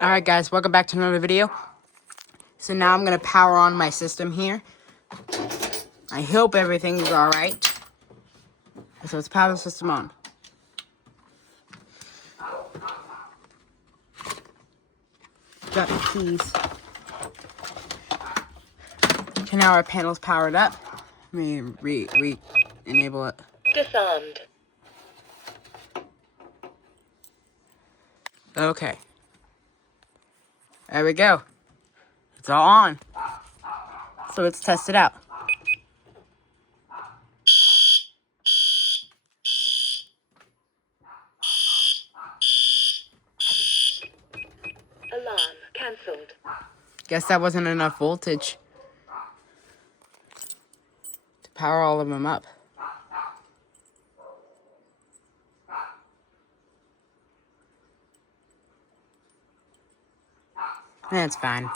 Alright guys, welcome back to another video. So now I'm going to power on my system here. I hope everything is alright. So let's power the system on. Got the keys. Okay, now our panel's powered up. Let me re-enable it. Disarmed. Okay. There we go. It's all on. So let's test it out. Alarm cancelled. Guess that wasn't enough voltage to power all of them up. That's fine.